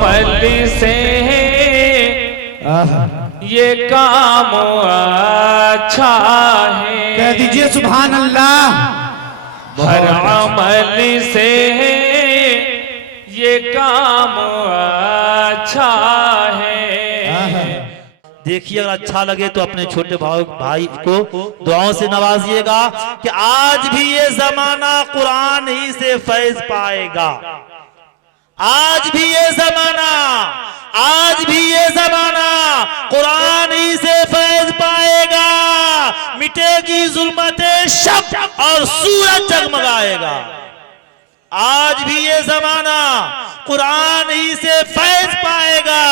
अमल से ये काम अच्छा है। कह दीजिए सुभान अल्लाह। हर अमल से ये काम अच्छा है। देखिए, अगर अच्छा लगे तो अपने छोटे भाई को दुआओं से नवाजिएगा कि आज भी ये जमाना कुरान ही से फैज पाएगा। आज भी ये जमाना कुरान ही से फैज पाएगा। मिटेगी जुल्मते शब और सूरज जगमगाएगा। आज भी ये जमाना कुरान ही से फैज पाएगा।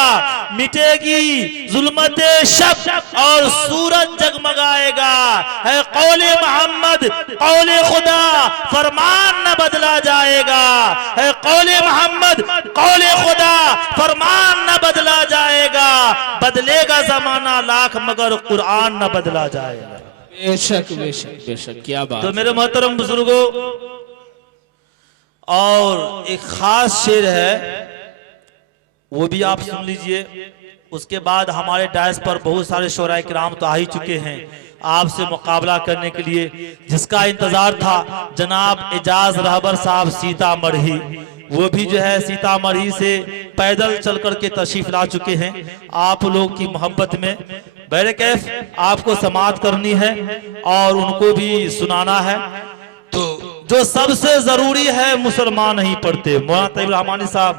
मिटेगी जुल्मते शब और सूरज जगमगाएगा। है कौले मोहम्मद कौले खुदा, फरमान न बदला जाएगा। है कौले मोहम्मद कौले खुदा, फरमान न बदला जाएगा। बदलेगा जमाना लाख मगर कुरान न बदला जाएगा। बेशक बेशक बेशक, क्या बात। तो मेरे मोहतरम बुजुर्गों, और एक खास शेर है, वो भी आप सुन लीजिए। उसके बाद हमारे डायस पर बहुत सारे शोराए किराम तो आ ही चुके हैं आपसे मुकाबला करने के लिए, जिसका इंतजार था जनाब एजाज रहबर साहब सीतामढ़ी। वो भी जो है सीतामढ़ी से पैदल चल करके तशरीफ ला चुके हैं। आप लोग की मोहब्बत में बैरकैफ आपको समाअत करनी है और उनको भी सुनाना है। तो जो सबसे जरूरी है मुसलमान नहीं पढ़ते। मौलाना तैयब रहमानी साहब,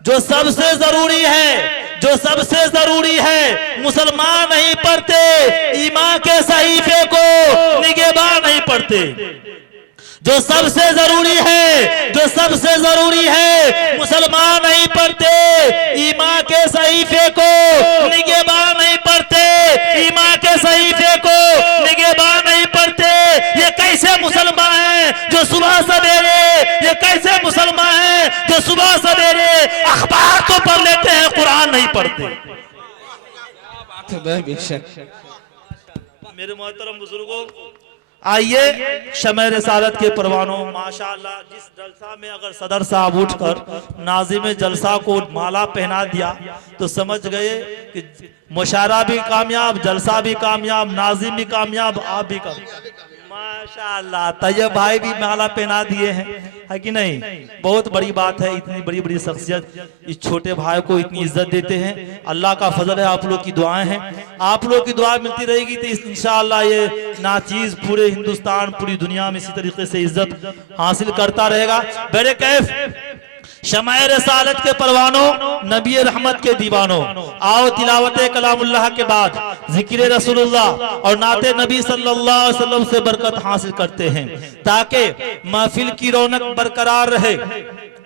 जो सबसे जरूरी है मुसलमान नहीं पढ़ते। ईमान के सहीफे को निगहबान नहीं पढ़ते। जो सबसे जरूरी है मुसलमान नहीं पढ़ते। ईमान के सहीफे को निगहबान नहीं पढ़ते। ईमान के सहीफे को निगहबान नहीं पढ़ते। ये कैसे मुसलमान हैं जो सुबह सवेरे, ये कैसे मुसलमान हैं जो सुबह सवेरे अखबार तो पढ़ लेते हैं, कुरान नहीं पढ़ते। मेरे मोहतरम बुजुर्गों, आइए शमे रिसालत के परवानों, माशाअल्लाह जिस जलसा में अगर सदर साहब उठकर नाज़िम जलसा को माला पहना दिया तो समझ गए कि मुशायरा भी कामयाब, जलसा भी कामयाब, नाज़िम भी कामयाब, आप भी कामयाब। माशाअल्लाह तैयब भाई भी माला पहना दिए हैं, है कि नहीं? बहुत बड़ी बात है। इतनी बड़ी बड़ी शख्सियत इस छोटे भाई को इतनी इज्जत देते हैं। अल्लाह का फजल है, आप लोग की दुआएं हैं। आप लोग की दुआ मिलती रहेगी तो इंशाअल्लाह ये नाचीज पूरे हिंदुस्तान, पूरी दुनिया में इसी तरीके से इज्जत हासिल करता रहेगा। बड़े कैफ शमाए रसालत के परवानों, नबी रहमत के दीवानों, आओ तिलावत कलामुल्लाह के बाद जिक्र रसूलुल्लाह और नाते नबी सल्लल्लाहु अलैहि वसल्लम से बरकत हासिल करते हैं, ताकि महफिल की रौनक बरकरार रहे,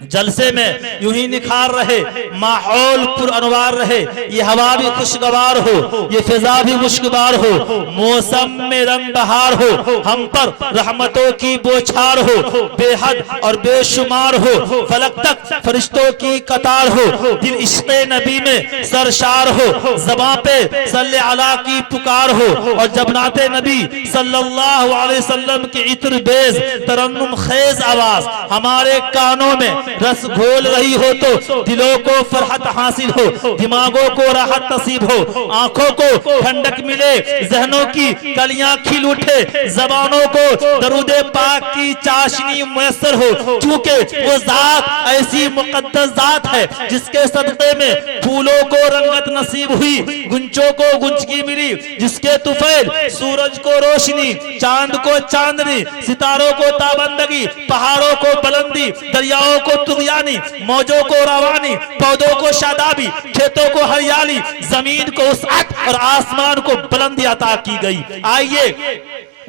जलसे में यूं ही निखार रहे, माहौल पुरअनवार रहे, ये हवा भी खुशगवार हो, ये फिजा भी मुश्कबार हो, मौसम में रंग बहार हो, हम पर रहमतों की बौछार हो, बेहद और बेशुमार हो, फलक तक फरिश्तों की कतार हो, दिल इश्क़ नबी में सरशार हो, ज़बां पे सल्ले अला की पुकार हो, और जब नाते नबी सल्लल्लाहु अलैहि वसल्लम की इत्र बेज तरन्नुम खेज आवाज हमारे कानों में रस घोल रही हो तो दिलों को फरहत हासिल हो, दिमागों को राहत नसीब हो, आंखों को ठंडक मिले, जहनों की कलियां खिल उठे, जबानों को दरूदे पाक की चाशनी मुयस्सर हो, चूंकि वो जात ऐसी मुकद्दस जात है जिसके सदक़े में फूलों को रंगत नसीब हुई, गुंचों को गुंचकी मिली, जिसके तुफैल सूरज को रोशनी, चांद को चांदनी, सितारों को ताबंदगी, पहाड़ों को बुलंदी, दरियाओं को तुग़यानी, मौजों को रवानी, पौधों को शादाबी, खेतों को हरियाली, जमीन को वसअत और आसमान को बुलंदी अता की गई। आइए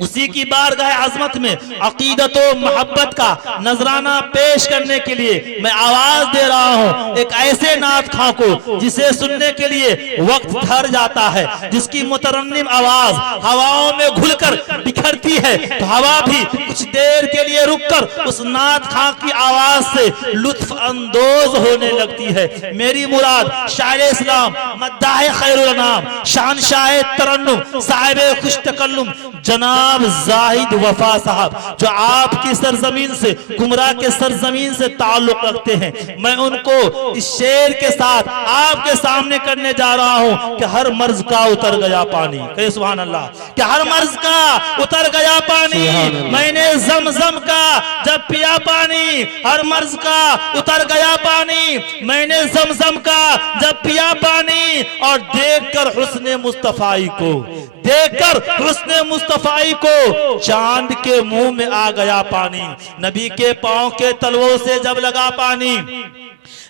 उसी की बारगाह अज़मत में अकीदत व मोहब्बत का नजराना पेश करने के लिए मैं आवाज दे रहा हूँ एक ऐसे नात खां को जिसे सुनने के लिए वक्त ठहर जाता है, जिसकी मुतरन्निम आवाज हवाओं में घुलकर बिखरती है तो हवा भी कुछ देर के लिए रुककर उस नात खां की आवाज से लुत्फ अंदोज होने लगती है। मेरी मुराद शायर इस्लाम मद्दाह खैरुल अनाम शानशाह तरन्नुम साहिब खुश तकल्लुम जनाब जनाब जाहिद वफा साहब, जो आपकी सरजमीन से, गुमराह के सरजमीन से ताल्लुक रखते हैं, मैं उनको इस शेर के साथ आपके सामने करने जा रहा हूं कि हर मर्ज का उतर गया पानी। कहे सुभान अल्लाह। कि हर मर्ज का उतर गया पानी, मैंने ज़मज़म का जब पिया पानी। हर मर्ज का उतर गया पानी, मैंने ज़मज़म का जब पिया पानी। और देखकर हुस्ने मुस्तफाई को, देखकर हुस्ने मुस्तफाई को चांद के मुंह में आ गया पानी। नबी के पांव के तलवों से जब लगा पानी,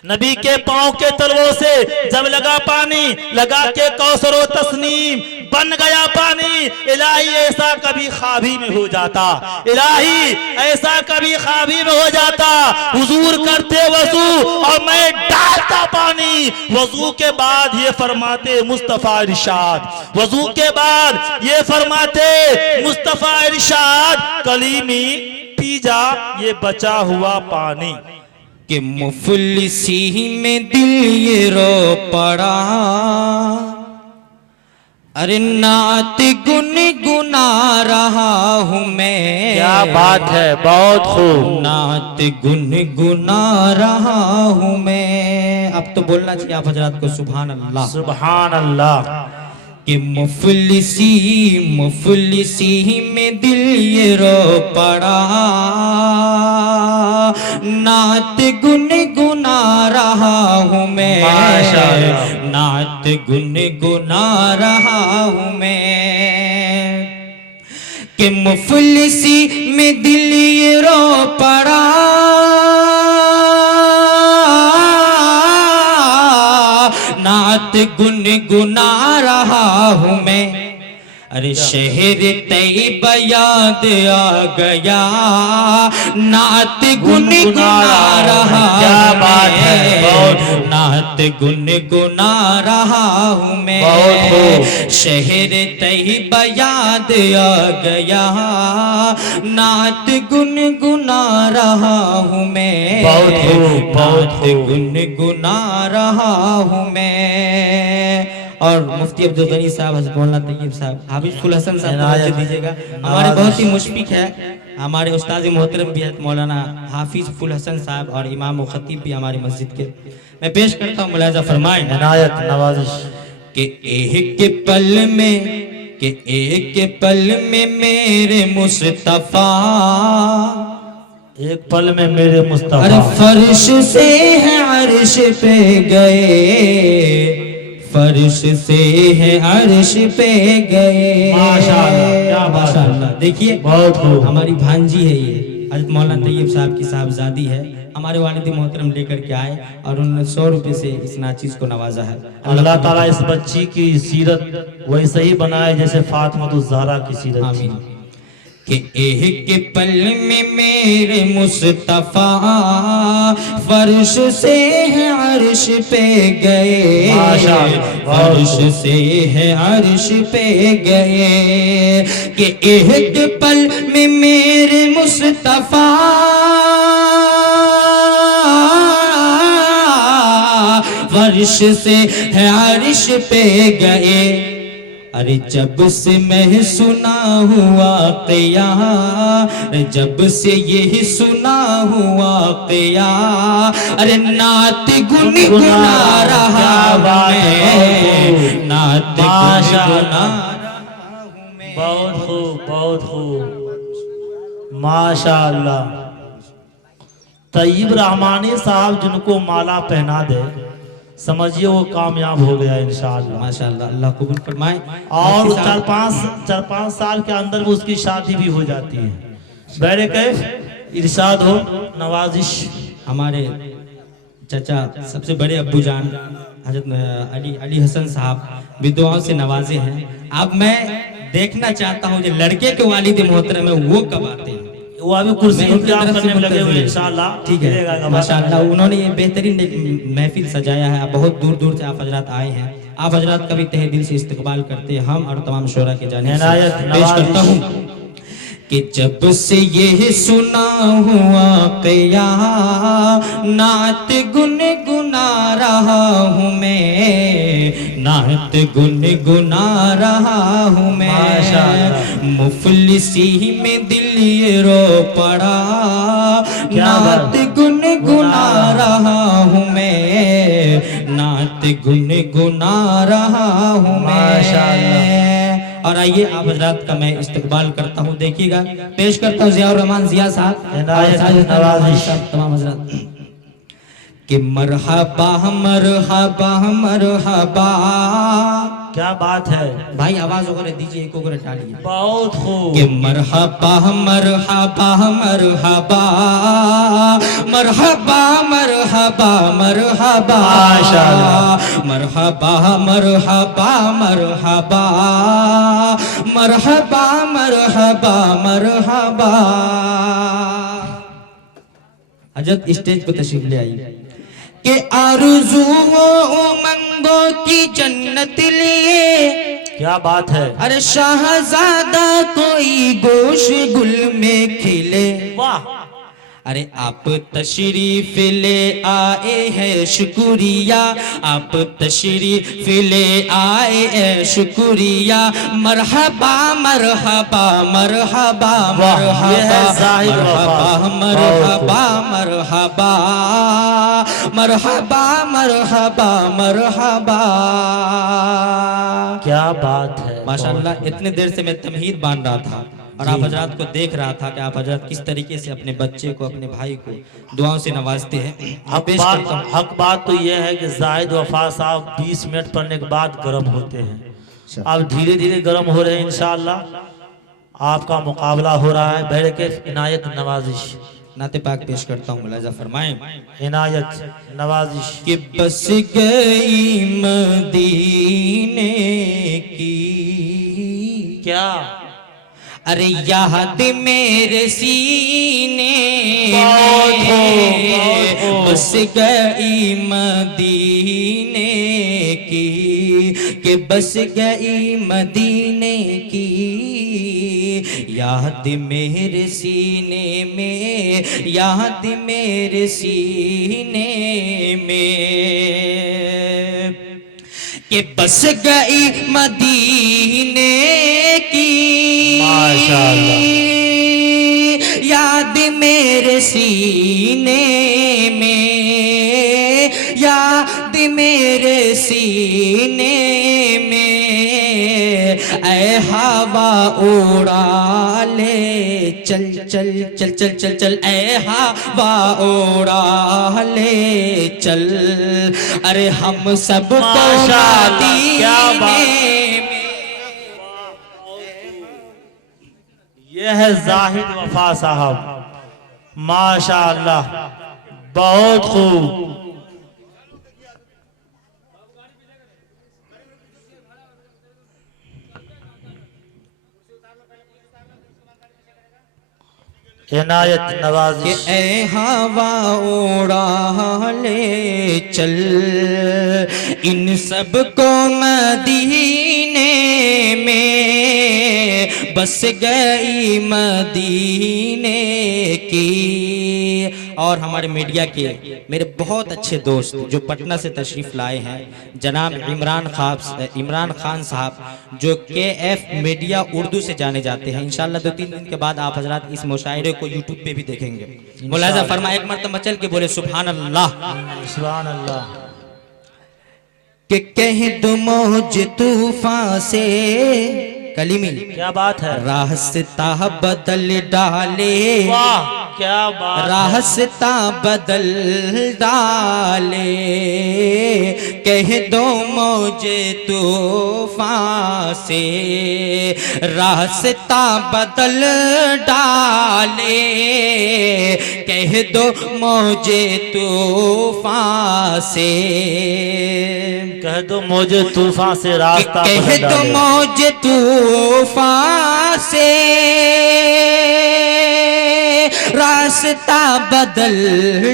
नबी के पांव के तलवों से जब लगा पानी, लगा के कौसर व तस्नीम बन गया पानी। इलाही ऐसा कभी ख्वाबी में हो जाता, इलाही ऐसा कभी ख्वाबी में हो जाता। हुजूर करते वजू और मैं डालता पानी। वजू के बाद ये फरमाते मुस्तफा इरशाद, वजू के बाद ये फरमाते मुस्तफा इरशाद, कलीमी पी जा ये बचा हुआ पानी। कि मुफलिसी में दिल ये रो पड़ा, अरे नात गुनगुना रहा हूँ मैं। क्या बात है, बहुत खूब। नात गुनगुना रहा हूँ मैं। अब तो बोलना चाहिए आप हजरात को सुभान अल्लाह, सुभान अल्लाह। कि मुफलिसी मुफलिसी में दिल ये रो पड़ा, नात गुनगुना रहा हूँ मैं। नात गुनगुना रहा हूँ मैं। कि मुफलिसी में दिल ये रो पड़ा, नात गुनगुना रहा हूँ मैं। अरे शहर तैयबा याद आ गया, नात गुनगुना रहा। क्या बात है, नात गुनगुना रहा हूँ मैं। शहर तैयबा याद आ गया, नात गुनगुना रहा हूँ मैं। नात गुनगुना रहा हूँ मैं। और मुफ्ती अब्दुल गनी साहब, हज़रत मौलाना तैयब साहब, हाफिज फुल हसन साहब तवज्जो दीजिएगा। हमारे बहुत ही मुशफिक है, हमारे उस्ताद मोहतरम भी है मौलाना हाफिज फुल हसन साहब, और इमाम व खतीब भी हमारी मस्जिद के। मैं पेश करता हूँ, मुलाजा फरमाएं। इनायत नवाजिश। कि एक पल में, कि एक पल में मेरे मुस्तफा, एक पल में मेरे मुस्तफा, अरे फर्श से है अर्श पे गए, फर्श से है अर्श पे गए। माशाअल्लाह, क्या माशाअल्लाह। देखिए बहुत खूब। हमारी भांजी है ये, हज़रत मौलाना तैयब साहब की साहबजादी है। हमारे वालिद मोहतरम लेकर के आए और उन्होंने 100 रुपए से इस नाचीज को नवाजा है। अल्लाह ताला इस बच्ची की सीरत वैसे ही बनाए जैसे फातिमा ज़हरा की सीरत। आमीन। कि एक पल में मेरे मुस्तफा फर्श से है अर्श पे गए, फर्श से है अर्श पे गए। कि एक पल में मेरे मुस्तफा फर्श से है अर्श पे गए। अरे जब से मैं सुना हुआ क़िया, जब से यही सुना हुआ क़िया, अरे नात गुनगुना रहा मैं, नात गुनगुना रहा हूँ मैं। बहुत खूब, बहुत खूब, माशाअल्लाह। तैयब रहमानी साहब जिनको माला पहना दे, समझिए वो कामयाब हो गया इंशाअल्लाह। माशाअल्लाह, अल्लाह कबूल फरमाए। और 4-5 साल के अंदर में उसकी शादी भी हो जाती है। बैरे कैफ इरशाद हो नवाजिश। हमारे चाचा सबसे बड़े अब्बू जान हजरत अली हसन साहब भी दुआओं से नवाजे हैं। अब मैं देखना चाहता हूँ जो लड़के के वालिद मोहतरम है वो कब आते हैं। वो अभी कुर्सी इंतजाम करने में लगे हुए इंशाअल्लाह। ठीक है, माशाअल्लाह। उन्होंने ये बेहतरीन एक महफिल सजाया है। बहुत दूर दूर से आप हजरात आए हैं। आप हजरात का भी तहे दिल से इस्तकबाल करते हैं हम और तमाम शोरा के जानिब से पेश करता हूँ। कि जब से ये सुना हुआ क़िया, नात गुनगुना रहा हूँ मैं, नात गुनगुना रहा हूँ मैं। मुफलिसी में दिल ये रो पड़ा, नात गुनगुना रहा हूँ मैं, नात गुनगुना रहा हूँ मैं। और आइए आप हजरात का मैं इस्तकबाल करता हूँ, देखिएगा पेश करता हूँ ज़ियाउर रहमान ज़िया साहब और साजिद नवाज़ी साहब तमाम हजरात कि मरहबा मरहबा मरहबा। क्या बात है भाई, आवाज वगैरह दीजिए, एक वगैरह डालिए। बहुत खूब। कि मरहबा मरहबा मरहबा मरहबा मरहबा मरहबा माशाअल्लाह। मरहबा मरहबा मरहबा मरहबा मरहबा मरहबा। हजरत स्टेज पर तशरीफ ले आई कि आरज़ुओं उमंगों की जन्नत लिए। क्या बात है। अरे शाहजादा कोई गोश गुल में खिले। वाह। अरे आप तशरीफ ले आए हैं शुक्रिया, आप तशरीफ ले आए हैं शुक्रिया। मरहबा मरहबा मरहबा मरहबा मरहबा मरहबा मरहबा मरहबा मरहबा मरहबा। क्या बात है। माशाअल्लाह, इतने देर से मैं तमहीद बांध रहा था और आप हजरात को देख रहा था कि आप हजरात किस तरीके से अपने बच्चे को, अपने भाई को दुआओं से नवाजते हैं। हक बात तो यह है कि जाहिद वफा साहब 20 मिनट पढ़ने के बाद गर्म होते हैं। अब धीरे धीरे गर्म हो रहे हैं। इंशाअल्लाह आपका मुकाबला हो रहा है। बैठ के इनायत नवाजिश नाते पाक पेश करता हूँ, मुलाजा फरमाएं। इनायत नवाजिश। कि बस गई मदीने की। क्या। अरे याद मेरे सीने बहुत। बस गई मदीने की, कि बस गई मदीने की। याद मेरे सीने में, याद मेरे सीने में। कि बस गई मदीने की। माशाअल्लाह। याद मेरे सीने में, याद मेरे सीने में। ऐ हवा उड़ा ले चल चल चल चल चल चल, ऐ हवा उड़ा ले चल। अरे हम सब माशाअल्लाह। क्या बात। यह है जाहिद वफा साहब। माशाअल्लाह, बहुत खूब। इनायत नवाजी। कि ऐ हवा उड़ा ले चल इन सब को मदीने में। बस गई मदीने की। और हमारे मीडिया के मेरे बहुत अच्छे दोस्त जो पटना से तशरीफ़ लाए हैं, जनाब इमरान खान साहब, जो KF मीडिया उर्दू से जाने जाते हैं। इंशाल्लाह 2-3 दिन के बाद आप हजरात इस मुशायरे को यूट्यूब पे भी देखेंगे। मुलाजा फरमा, एक मरतबा चल के बोले सुभान अल्लाह। सुभान अल्लाह। कि कह दो मौज तूफान से कलीमी। क्या बात है। रास्ता बदल डाले। वाह। क्या बात। रास्ता बदल डाले। कह दो मुझे तूफान से रास्ता बदल डाले। कह दो मुझे तूफान से। कह दो मुझे तूफान से रास्ता कह बदल दो डाले। मुझे तूफान से रास्ता बदल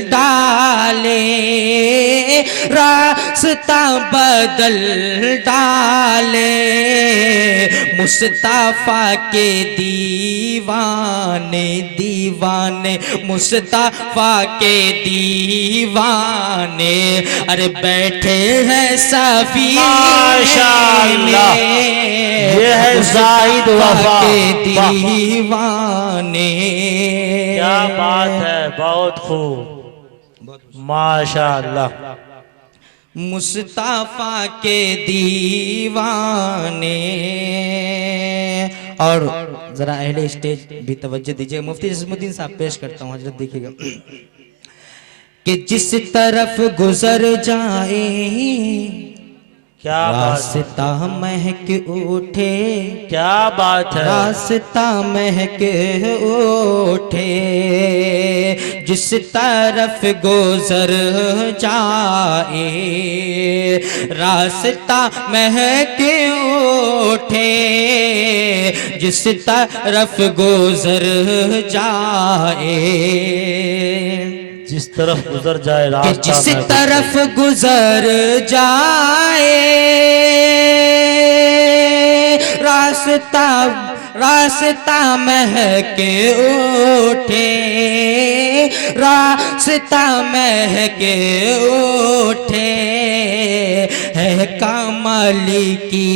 डाले, रास्ता बदल डाले, मुस्तफा के दीवाने दीवाने, मुस्तफा के दीवाने, अरे बैठे हैं सफीने माशाअल्लाह, ये है जाहिद वफा के दीवाने। क्या बात है, बहुत खूब, माशाअल्लाह। मुस्तफा के दीवाने। और जरा अहले स्टेज भी तवज्जो दीजिए, मुफ्ती जसीमुद्दीन साहब पेश करता हूँ हजरत, देखिएगा कि जिस तरफ गुजर जाए क्या बात, रास्ता महक उठे, क्या बात है, रास्ता महक उठे, जिस तरफ गुजर जाए रास्ता महक उठे, जिस तरफ गुजर जाए, जिस तरफ गुजर जाए कि रास्ता जिस में तरफ गुजर जाए रास्ता, रास्ता महक उठे, रास्ता महक उठे, है कमल की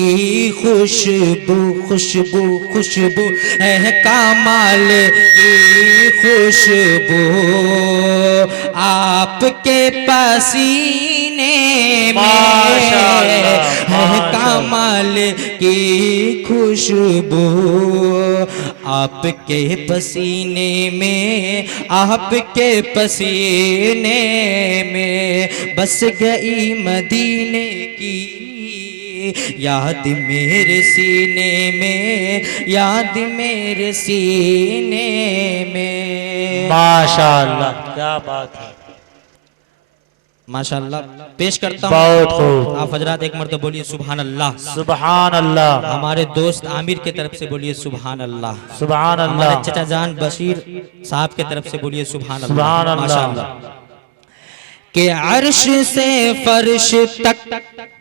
खुशबू खुशबू खुशबू, है कमल की खुशबू आपके पसीने में, माशाअल्लाह, है कमल की खुशबू आपके पसीने में, आपके पसीने में बस गई मदीने की याद मेरे सीने में, याद मेरे सीने में। माशाअल्लाह, क्या बात है, माशाअल्लाह। पेश करता हूँ, बहुत खूब, आप हजरात एक मर्तबा बोलिए सुभान अल्लाह। सुभान अल्लाह, हमारे दोस्त आमिर की तरफ से बोलिए सुभान अल्लाह। सुभान हमारे अल्लाह, चचा जान बशीर साहब की तरफ से बोलिए सुभान अल्लाह। सुभान अल्लाह। माशाअल्लाह। कि अर्श से फर्श तक,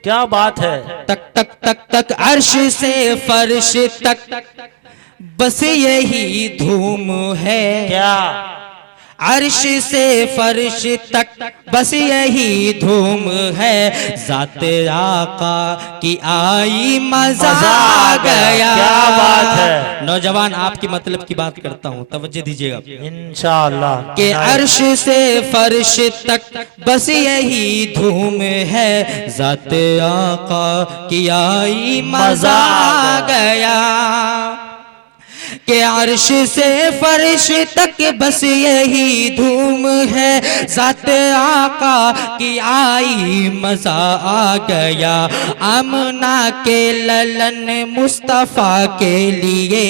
क्या बात है, तक तक तक तक, अर्श से फर्श तक बस यही धूम है, क्या, अर्श से फर्श तक बस यही धूम है, जाते आका की आई मजा आ गया। क्या बात है, नौजवान आपकी मतलब की बात करता हूँ, तवज्जो दीजिएगा इंशाअल्लाह, कि अर्श से फर्श तक बस यही धूम है, जाते आका की आई मजा आ गया, कि अर्श से फर्श तक बस यही धूम है, ज़ात आका की आई मजा आ गया। आमना के ललन मुस्तफ़ा के लिए,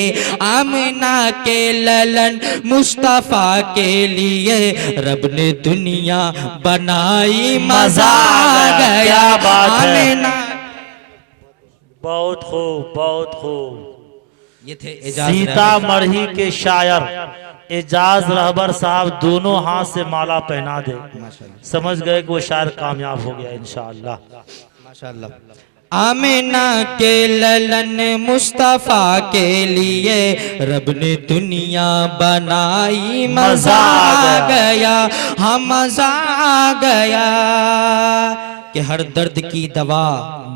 आमना के ललन मुस्तफ़ा के लिए रब ने दुनिया बनाई, मजा आ गया। क्या बात है, आमना, बहुत खूब, बहुत खूब। ये थे एजाज सीतामढ़ी के शायर एजाज रहबर साहब, दोनों हाथ से माला पहना दे, समझ गए कि वो शायर कामयाब हो गया इंशाअल्लाह। माशाअल्लाह। आमिना के ललन मुस्तफ़ा के लिए रब ने दुनिया बनाई, मजा आ गया, हाँ मजा आ गया। कि हर दर्द की दवा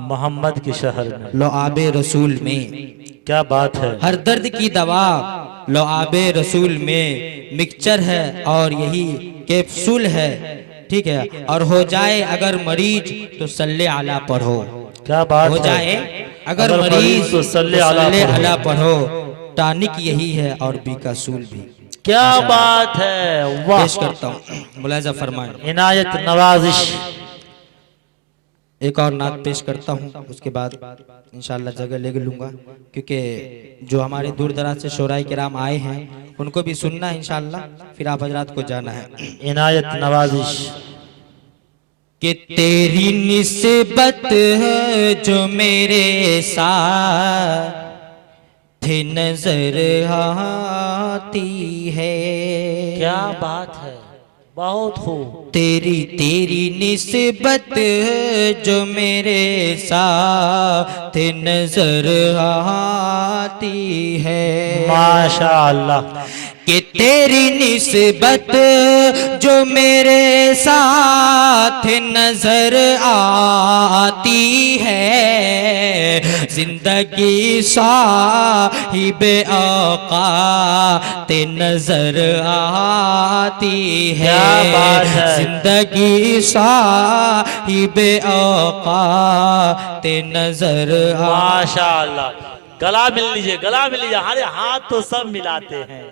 मोहम्मद के शहर में, लो आबे रसूल में, क्या बात है, हर दर्द की दवा लो आबे रसूल में मिक्सचर है और यही कैप्सूल है, ठीक है। और हो जाए अगर मरीज तो सल्ले आला पढ़ो, क्या बात हो है, जाए अगर मरीज तो सल्ले आला पढ़ो, टानिक यही है और बीकासूल भी। क्या बात है, वाह। पेश करता हूँ, मुलाजा फरमाएं। इनायत नवाजिश, एक और नात पेश करता हूँ, उसके बाद इंशाअल्लाह जगह ले लूँगा, क्योंकि जो हमारे दूर दराज से शोराई किराम आए हैं उनको भी सुनना है इंशाअल्लाह, फिर आप हजरात को जाना है। इनायत नवाजिश, कि तेरी निस्बत जो मेरे साथ नजर आती है, क्या बात है, बहुत खूब। तेरी तेरी निस्बत जो मेरे साथ नजर आती है, माशाअल्लाह। कि तेरी निस्बत जो मेरे साथ नजर आती है, जिंदगी साहिबे औकात नजर आती है, क्या बात है। जिंदगी साहिबे औकात नजर माशाअल्लाह। गला मिल लीजिए, गला मिल लीजिए। अरे हाथ तो सब मिलाते हैं,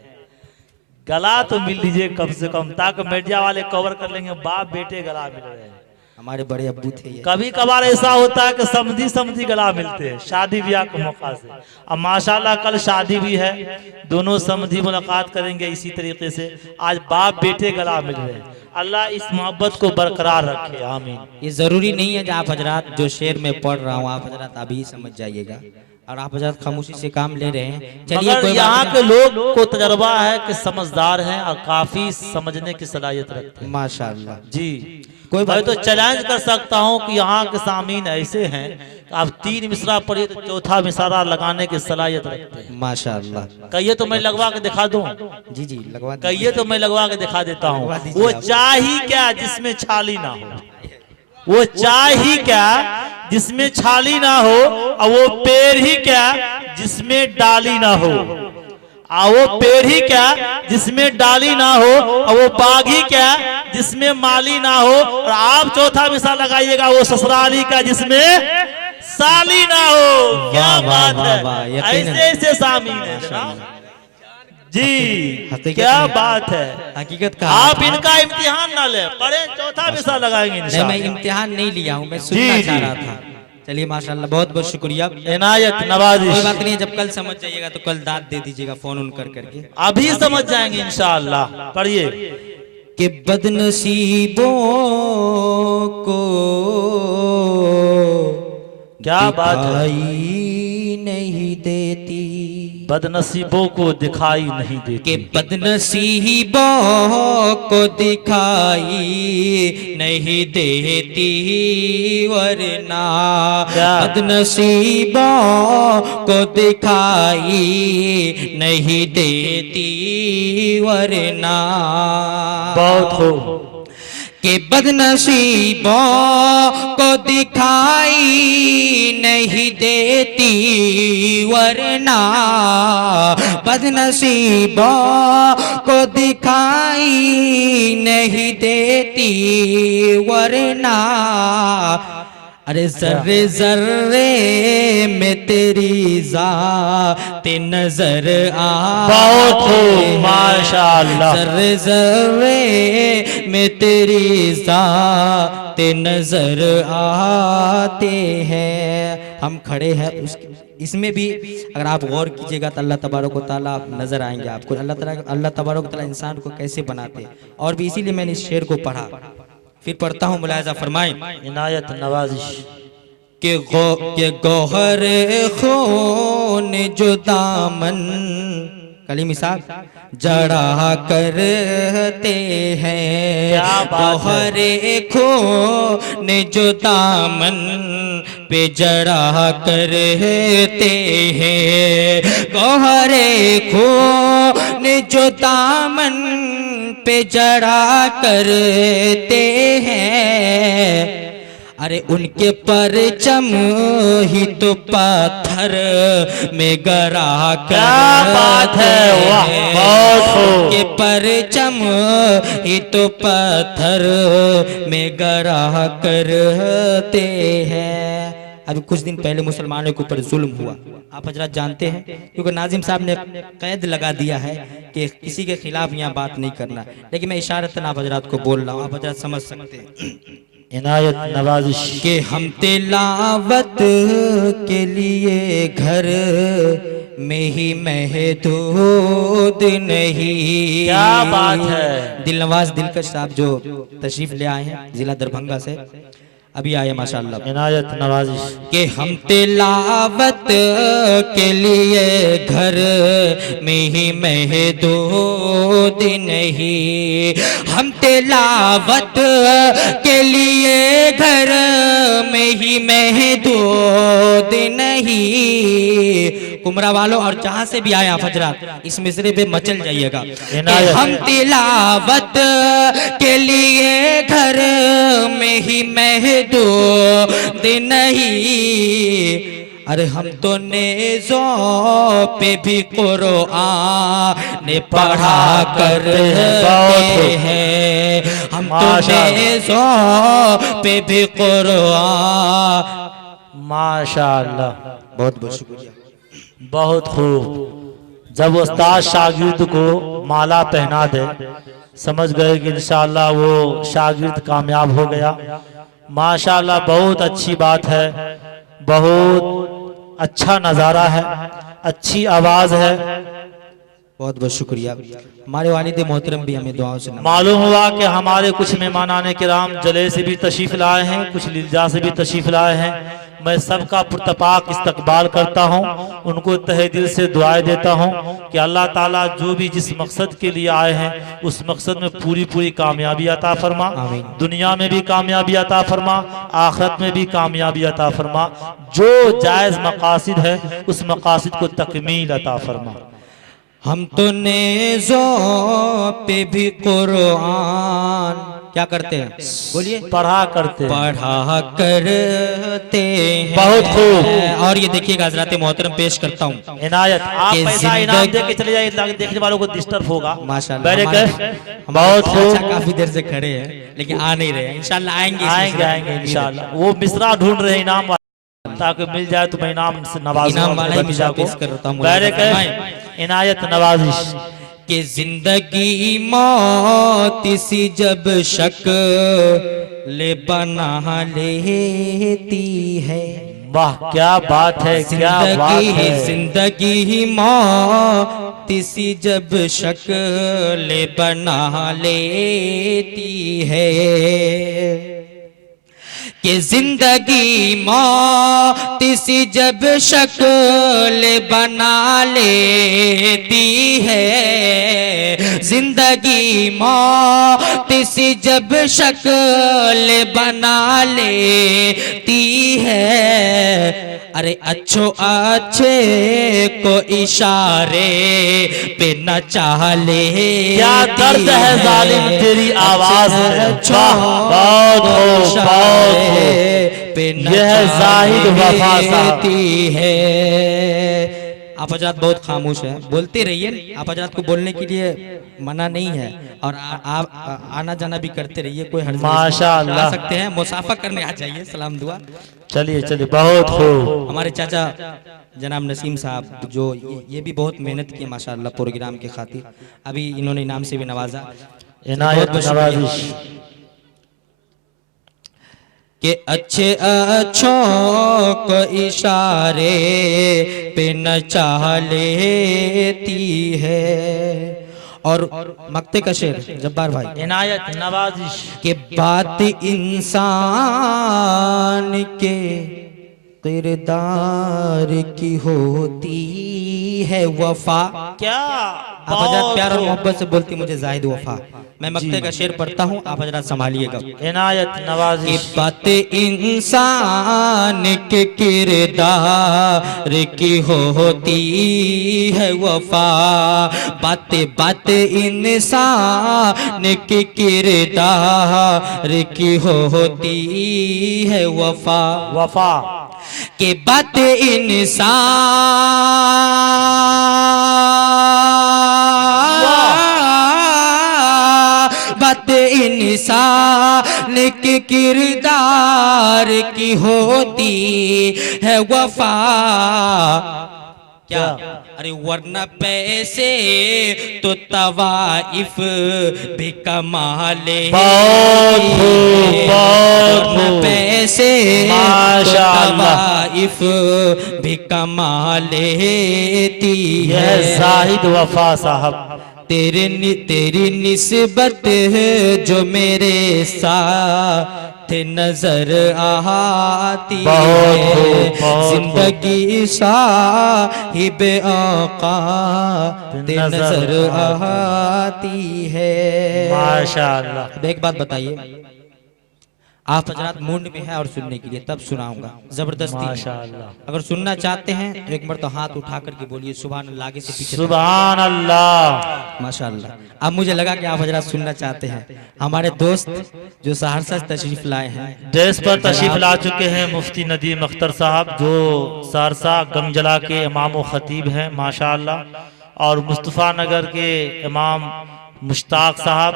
गला तो मिल लीजिए कम से कम, ताकि मीडिया वाले कवर कर लेंगे बाप बेटे गला मिल रहे हैं। हमारे बड़े अब्बू थे ये। कभी कभार ऐसा होता है कि समधी समधी गला मिलते हैं शादी ब्याह के मौका से। अब माशाल्लाह कल शादी भी है, दोनों समधी मुलाकात करेंगे इसी तरीके से। आज बाप बेटे गला मिल रहे हैं। अल्लाह इस मोहब्बत को बरकरार रखे, आमीन। ये जरूरी नहीं है कि आप हजरात जो शेर में पढ़ रहा हूँ आप हजरात अभी समझ जाइएगा, और आप हजरात खामोशी से काम ले रहे हैं। चलिए मगर कोई यहाँ बात के लोग को तजर्बा है कि समझदार हैं और काफी समझने की सलाहियत रखते नहीं। हैं। माशाअल्लाह। जी कोई मैं बात तो चैलेंज कर सकता हूँ कि यहाँ के सामीन ऐसे हैं कि आप 3 मिसरा पढ़िए तो चौथा मिसरा लगाने की सलाहियत रखते हैं। माशाअल्लाह। कहिए तो मैं लगवा के दिखा दूं, जी जी लगवा दीजिए। कहिए तो मैं लगवा के दिखा देता हूँ। लगवा दीजिए वो आप। चाय ही क्या जिसमें छाली ना हो, वो चाय ही क्या जिसमें छाली ना हो, और वो पेड़ ही क्या जिसमें डाली ना हो, वो पेड़ ही क्या जिसमें डाली ना हो, और वो बाग ही क्या जिसमें माली ना हो। और आप चौथा मिसाल लगाइएगा वो ससुराली का जिसमें साली ना हो। क्या वाह, वाह, बात वाह, वाह, है, यकीनन। ऐसे ऐसे शामिल है जनाब। जी हकीकत क्या में- बात है। हकीकत का आप इनका इम्तिहान ना ले, पढ़े चौथा मिसाल लगाएंगे नहीं, मैं इंशाअल्लाह। इम्तिहान नहीं लिया हूँ, मैं सुनना जी, चाह जी। रहा था। चलिए माशाअल्लाह, बहुत बहुत शुक्रिया। इनायत कोई नवाजिश। बात नहीं, जब कल समझ जाइएगा तो कल दाद दे दीजिएगा फोन उन कर करके। अभी समझ जाएंगे इंशाअल्लाह। पढ़िए। कि बदनसीबों को क्या बात है। दिखाई नहीं देती, बदनसीबों को दिखाई नहीं कि देती, बदनसीबों को दिखाई नहीं देती, वरना क्या? बदनसीबों को दिखाई नहीं देती, वरना बहुत खूब। कि बदनसीबों को दिखाई नहीं देती, वरना बदनसीबों को दिखाई नहीं देती, वरना अरे जर्रे जर्रे में तेरी ज़ात नजर बहुत आती खूब, है, माशाअल्लाह। जर्रे जर्रे में तेरी ज़ात नजर आते हैं। हम खड़े हैं इसमें भी अगर आप गौर कीजिएगा तो अल्लाह तबारक व तआला नजर आएंगे आपको। अल्लाह तबारक व तआला इंसान को कैसे बनाते हैं, और भी इसीलिए मैंने इस शेर को पढ़ा। फिर पढ़ता हूँ, मुलाहिजा फरमाएं। इनायत नवाजिश। के गौहर खून जो दामन कली मिसाल जड़ा करते हैं, क्या बात है। गौहर खून जो दामन पे जड़ा करते हैं, गौहर खून जो दामन पे जड़ा करते हैं, अरे उनके परचम ही तो पत्थर में गरा क्या बात है, वाह, बहुत खूब। के परचम ही तो पत्थर में गरा करते हैं। अभी कुछ दिन पहले मुसलमानों के ऊपर जुल्म हुआ, आप हजरात जानते हैं, क्योंकि नाजिम साहब ने कैद लगा दिया है कि किसी के खिलाफ यहाँ बात नहीं करना, लेकिन मैं इशारतन आप हजरात को बोल रहा हूँ, आप हजरात समझ सकते हैं। इनायत नवाजिश। कि हम तिलावत के लिए घर में ही महदूद नहीं। क्या बात है। दिलनवाज दिलकश साहब जो तशरीफ ले आए हैं जिला दरभंगा से, अभी आए माशाल्लाह। इनायत नवाजिश कि हम तिलावत के लिए घर में ही महदूद नहीं, हम तिलावत के लिए घर में ही महदूद नहीं। कुमरा वालों और जहां से भी आए आप हजरात इस मिसरे पे मचल जाइएगा। कि हम तिलावत के लिए घर में ही महदूद नहीं, अरे हम तो नेज़ों पे भी कुरान पढ़ा करते हैं, हम तो नेज़ों पे भी कुरान। माशाअल्लाह, बहुत बहुत शुक्रिया। बहुत खूब। जब उस्ताद शागिर्द को माला पहना दे समझ गए कि इंशाअल्लाह वो शागिर्द कामयाब हो गया। माशाअल्लाह, बहुत अच्छी बात है, बहुत अच्छा नज़ारा है, अच्छी आवाज़ है। बहुत बहुत शुक्रिया। हमारे वालिद मोहतरम भी हमें दुआओं से मालूम हुआ कि हमारे कुछ मेहमानान किराम जले से भी तशरीफ़ लाए हैं, कुछ लिल्जा से भी तशरीफ़ लाए हैं। मैं सबका पुरतपाक इस्तकबाल करता हूँ, उनको तहे दिल से दुआएं देता हूँ कि अल्लाह ताला जो भी जिस मकसद के लिए आए हैं उस मकसद में पूरी पूरी कामयाबी अता फरमा, दुनिया में भी कामयाबी अता फरमा, आखिरत में भी कामयाबी अता फरमा। जो जायज़ मकासिद है उस मकासिद को तकमील अता फरमा। हम तो नेज़ों पे भी कुरान क्या करते हैं, बोलिए, पढ़ा करते पढ़ा करते हैं। बहुत खूब। और ये देखिएगा हज़रात मोहतरम पेश करता हूँ इनायत, आप कि पैसा इनाम जिंदगी- दे के चले जाइए, देखने वालों को डिस्टर्ब होगा। माशाल्लाह। बैरे हमारे- कैफ, हमारे बहुत चाचा खूब। काफी देर से खड़े हैं लेकिन आ नहीं रहे, इंशाल्लाह आएंगे, इस आएंगे मिसरे आएंगे में। इंशाल्लाह। वो मिसरा ढूंढ रहे इनाम वाला, ताकि मिल जाए तो मैं इनाम से नवाजूंगा इनाम वाला ही अपने भतीजा मिसरा पेश कर रहा हूँ। बैरे कैफ, इनायत नवाजिश। कि जिंदगी मौत सी जब शक ले बना लेती है, वाह क्या बात है, क्या बात है। जिंदगी मौत सी जब शक ले बना लेती है, कि जिंदगी मौत सी जब शक्ल बना लेती है, जिंदगी मौत सी जब शक्ल बना लेती है। अरे अच्छो अच्छे को इशारे पे न चाले, क्या दर्द है जालिम तेरी आवाज में। बहुत खूब, बहुत खूब। यह है जाहिद वफा साहब। है। आप हजरात बहुत खामोश है, बोलते रहिए, आप हजरात को बोलने के लिए मना नहीं है, और आप आना जाना भी करते रहिए, कोई हर्ज नहीं। माशाअल्लाह। आ सकते हैं, मुसाफा करने आ जाइए, सलाम दुआ। चलिए चलिए, बहुत खूब। हमारे चाचा जनाब नसीम साहब जो ये भी बहुत मेहनत की माशाअल्लाह प्रोग्राम के खातिर, अभी इन्होंने इनाम से भी नवाजा। इनायत बहुत शुक्रिया। नवाजिश। कि अच्छे अच्छों को इशारे पे न चाह लेती है। और मक्ते का शेर जब्बार भाई, इनायत नवाजिश। कि बात इंसान के किरदार की होती है वफा। क्या आप हजरत प्यार और मोहब्बत से बोलती मुझे जाहिद वफा। मैं मक्ते का शेर पढ़ता हूँ, आप हजरत संभालिएगा। इनायत नवाजिश। कि बात इंसान के किरदार की होती है वफा, बात इंसान के किरदार की होती है वफा। वफा के बात इंसान के किरदार की होती है वफा। क्या? अरे वरना पैसे तो तवाइफ भी कमा ले, वरना पैसे तो तवाइफ भी कमा लेती है। यह जाहिद वफा साहब, तेरी निस्बत है जो मेरे साथ नजर आती है, जिंदगी साहिब औकात नजर आती है। माशाअल्लाह। अब एक बात बताइए, आप हजरात मूड में है और सुनने के लिए तब सुनाऊंगा, जबरदस्ती माशाअल्लाह। अगर सुनना चाहते हैं तो एक बार तो हाथ उठा करके बोलिए सुभान अल्लाह, आगे से पीछे तक। सुभान अल्लाह। माशाअल्लाह। अब मुझे लगा कि आप हजरात सुनना चाहते हैं। हमारे दोस्त जो सहरसा से तशरीफ लाए हैं, डेस्क पर तशरीफ ला चुके हैं मुफ्ती नदीम अख्तर साहब, जो सहरसा गमजला के इमाम व खतीब हैं माशाअल्लाह, और मुस्तफ़ा नगर के इमाम मुश्ताक साहब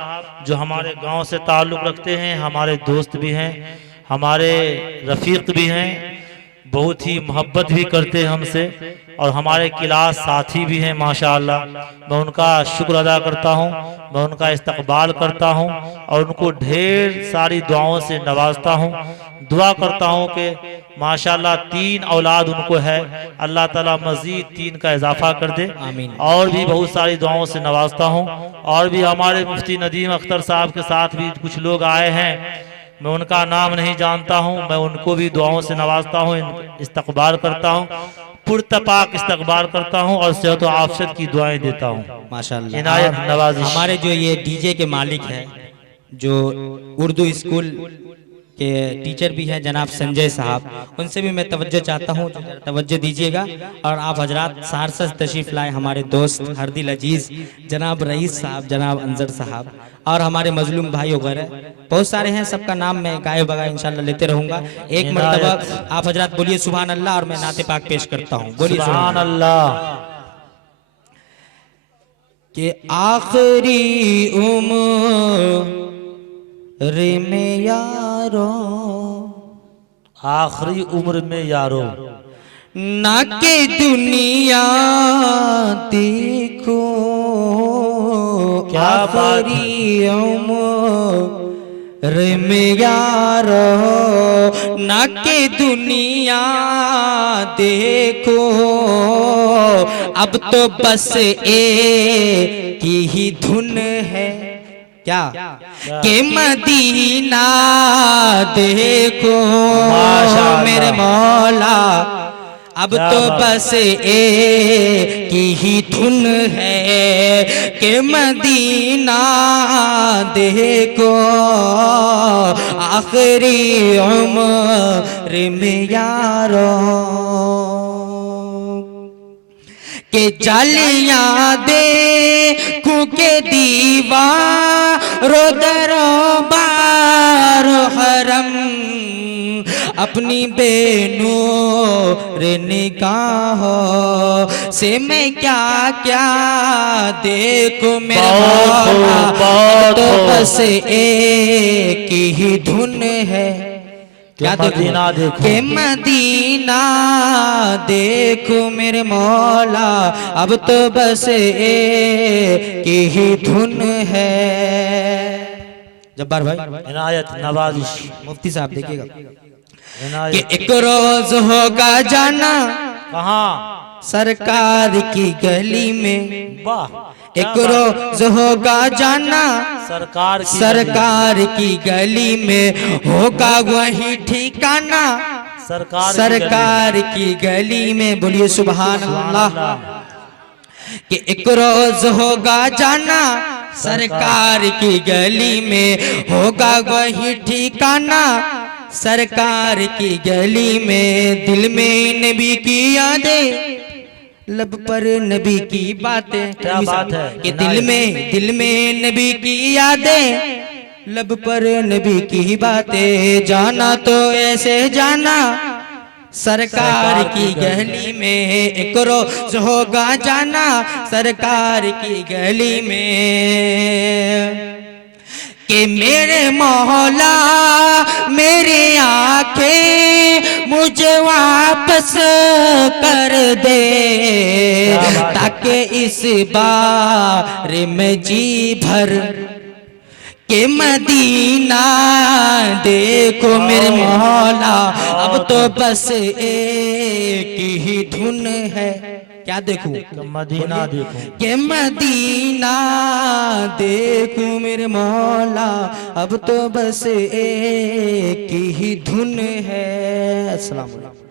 जो हमारे गांव से ताल्लुक़ रखते हैं, हमारे दोस्त भी हैं, हमारे रफ़ीक भी हैं, बहुत ही मोहब्बत भी करते हैं हमसे, और हमारे क्लास साथी भी हैं माशाअल्लाह। मैं उनका शुक्र अदा करता हूं, मैं उनका इस्तकबाल करता हूं और उनको ढेर सारी दुआओं से नवाजता हूं। दुआ करता हूं कि माशाअल्लाह 3 औलाद उनको है, अल्लाह ताला मजीद 3 का इजाफा कर दे। आमीन। और भी बहुत सारी दुआओं से नवाजता हूं। और भी हमारे मुफ्ती नदीम अख्तर साहब के साथ भी कुछ लोग आए हैं, मैं उनका नाम नहीं जानता हूं, मैं उनको भी दुआओं से नवाजता हूं, इस्तकबाल करता हूं, पुरतपाक इस्तकबाल करता हूं और सेहत व आफियत की दुआएं देता हूं माशाअल्लाह। इनायत नवाजिश। हमारे जो ये डीजे के मालिक हैं, जो उर्दू स्कूल के टीचर भी हैं जनाब संजय साहब, उनसे भी मैं तवज्जो चाहता हूँ, तवज्जो दीजिएगा। और आप हजरात सहरसा से तशरीफ लाए हमारे दोस्त हरदिल अजीज जनाब रईस साहब, जनाब अंजर साहब, और हमारे मजलूम भाई वगैरह बहुत सारे हैं, सबका नाम मैं गाय बगाए इंशाल्लाह लेते रहूंगा। एक मरतबा आप हजरात बोलिए सुभान अल्लाह और मैं नाते पाक पेश करता हूँ। बोलिए सुभान अल्लाह। कि आखिरी उम्र में यारो, आखिरी उम्र में यारो, ना के दुनिया देखो, क्या बात है। आखिरी उम्र में यारो, ना के दुनिया देखो, अब तो बस एक ही धुन है, क्या के मदीना देखो मेरे मौला, अब तो बस एक ही धुन है के मदीना देखो, आखिरी उम्र में यारो, के जालियां दे के दीवारो दरबार हरम, अपनी बेनूर निगाहों से मैं क्या क्या देखूं मेरे मौला, तो बस एक ही धुन है, क्या मदीना देखो, के मदीना देखो मेरे मौला, अब तो बस एक ही धुन है। जब्बार भाई इनायत नवाजिश। मुफ्ती साहब देखिएगा कि इनायत। एक रोज होगा जाना कहाँ? सरकार की गली में, वाह। एक रोज होगा जाना सरकार की गली में, होगा वही ठिकाना सरकार की गली में। बोलिए सुभान अल्लाह। कि एक रोज होगा जाना सरकार की गली में, होगा वही ठिकाना सरकार की गली में। दिल में नबी की यादें, लब पर नबी की बातें, क्या बात है। कि दिल में नबी की यादें, लब पर नबी की बातें। जाना तो ऐसे जाना सरकार की गली में, एक रोज होगा जाना सरकार की गली में। कि मेरे मौला मेरी आंखें मुझे वापस कर दे, ताकि इस बार में जी भर के मदीना देखो मेरे मौला, अब तो बस एक ही धुन है। क्या देखूं? मदीना देखो। के मदीना देखूं मेरे मौला, अब तो बस एक ही धुन है। अस्सलाम वालेकुम।